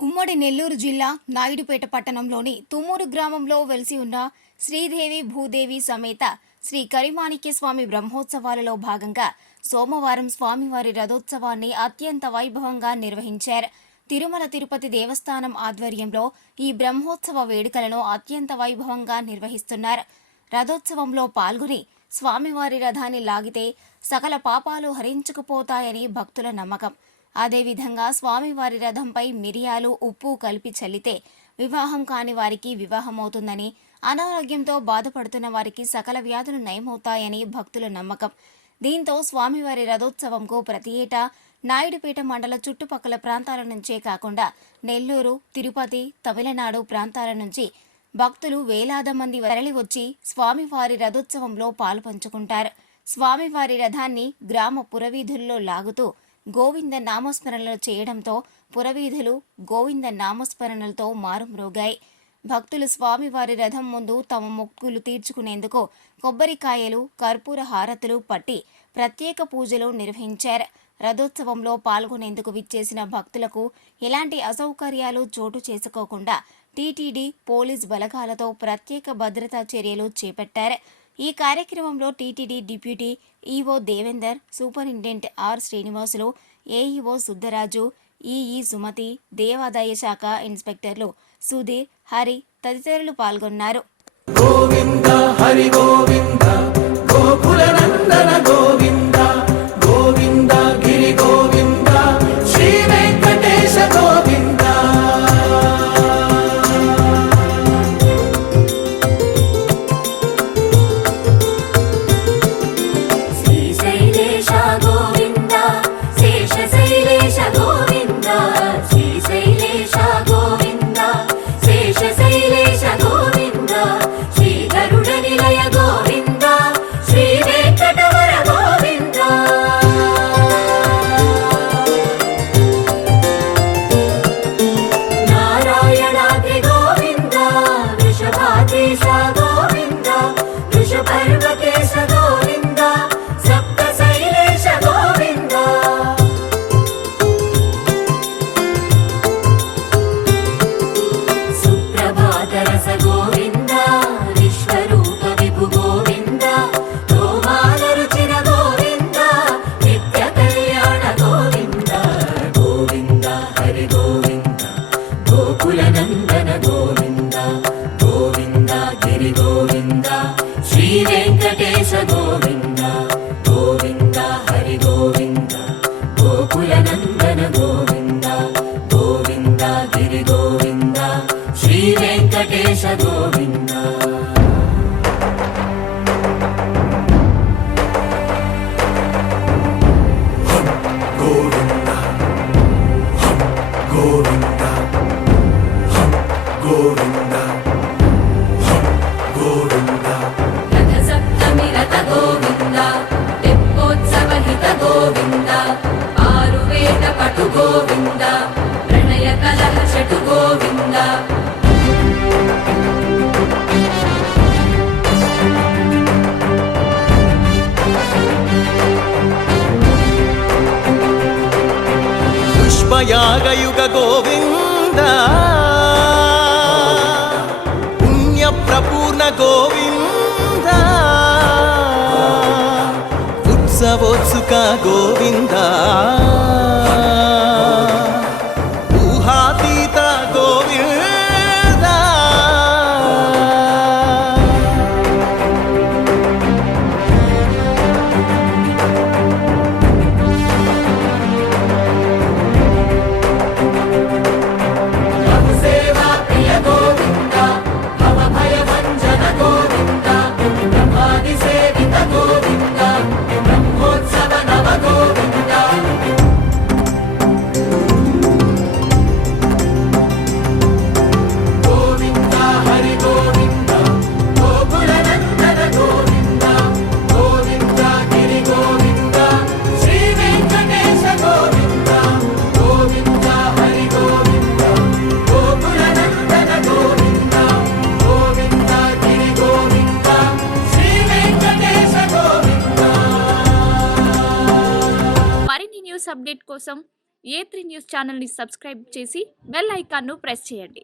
ఉమ్మడి నెల్లూరు జిల్లా నాయుడుపేట పట్టణంలోని తుమ్మూరు గ్రామంలో వెలిసి ఉన్న శ్రీదేవి భూదేవి సమేత శ్రీ కరిమాణిక్య స్వామి బ్రహ్మోత్సవాలలో భాగంగా సోమవారం స్వామివారి రథోత్సవాన్ని అత్యంత వైభవంగా నిర్వహించారు. తిరుమల తిరుపతి దేవస్థానం ఆధ్వర్యంలో ఈ బ్రహ్మోత్సవ వేడుకలను అత్యంత వైభవంగా నిర్వహిస్తున్నారు. రథోత్సవంలో పాల్గొని స్వామివారి రథాన్ని లాగితే సకల పాపాలు హరించుకుపోతాయని భక్తుల నమ్మకం. అదేవిధంగా స్వామివారి రథంపై మిరియాలు, ఉప్పు కలిపి చల్లితే వివాహం కాని వారికి వివాహమవుతుందని, అనారోగ్యంతో బాధపడుతున్న వారికి సకల వ్యాధులు నయమవుతాయని భక్తుల నమ్మకం. దీంతో స్వామివారి రథోత్సవంకు ప్రతి ఏటా నాయుడుపేట మండల చుట్టుపక్కల ప్రాంతాల నుంచే కాకుండా నెల్లూరు, తిరుపతి, తమిళనాడు ప్రాంతాల నుంచి భక్తులు వేలాది మంది తరలివచ్చి స్వామివారి రథోత్సవంలో పాలుపంచుకుంటారు. స్వామివారి రథాన్ని గ్రామ పురవీధుల్లో లాగుతూ గోవింద నామస్మరణలు చేయడంతో పురవీధులు గోవింద నామస్మరణలతో మారుమ్రోగాయి. భక్తులు స్వామివారి రథం ముందు తమ మొక్కులు తీర్చుకునేందుకు కొబ్బరికాయలు, కర్పూర హారతులు పట్టి ప్రత్యేక పూజలు నిర్వహించారు. రథోత్సవంలో పాల్గొనేందుకు విచ్చేసిన భక్తులకు ఎలాంటి అసౌకర్యాలు చోటు చేసుకోకుండా టీటీడీ పోలీస్ బలగాలతో ప్రత్యేక భద్రతా చర్యలు చేపట్టారు. ఈ కార్యక్రమంలో TTD deputy EO Devender, superintendent R Srinivasulu, AEO Suddaraju, EE Sumathi, దేవాదాయ శాఖ ఇన్స్పెక్టర్లు సుధీర్, హరి తదితరులు పాల్గొన్నారు. గోవింద హరి గోవింద గోకుల నందన గోవింద గోవింద గిరి గోవింద శ్రీ వెంకటేశ గోవింద. పుష్పయాగయుగ గోవింద పుణ్య ప్రపూర్ణ గోవింద ఉత్సవోత్సుక గోవింద ఊహాతీత గోవింద. బ్రహ్మోత్సవ నవ గోవింద న్యూస్ అప్డేట్ కోసం A3 న్యూస్ ఛానల్ని సబ్స్క్రైబ్ చేసి బెల్ ఐకాన్ను ప్రెస్ చేయండి.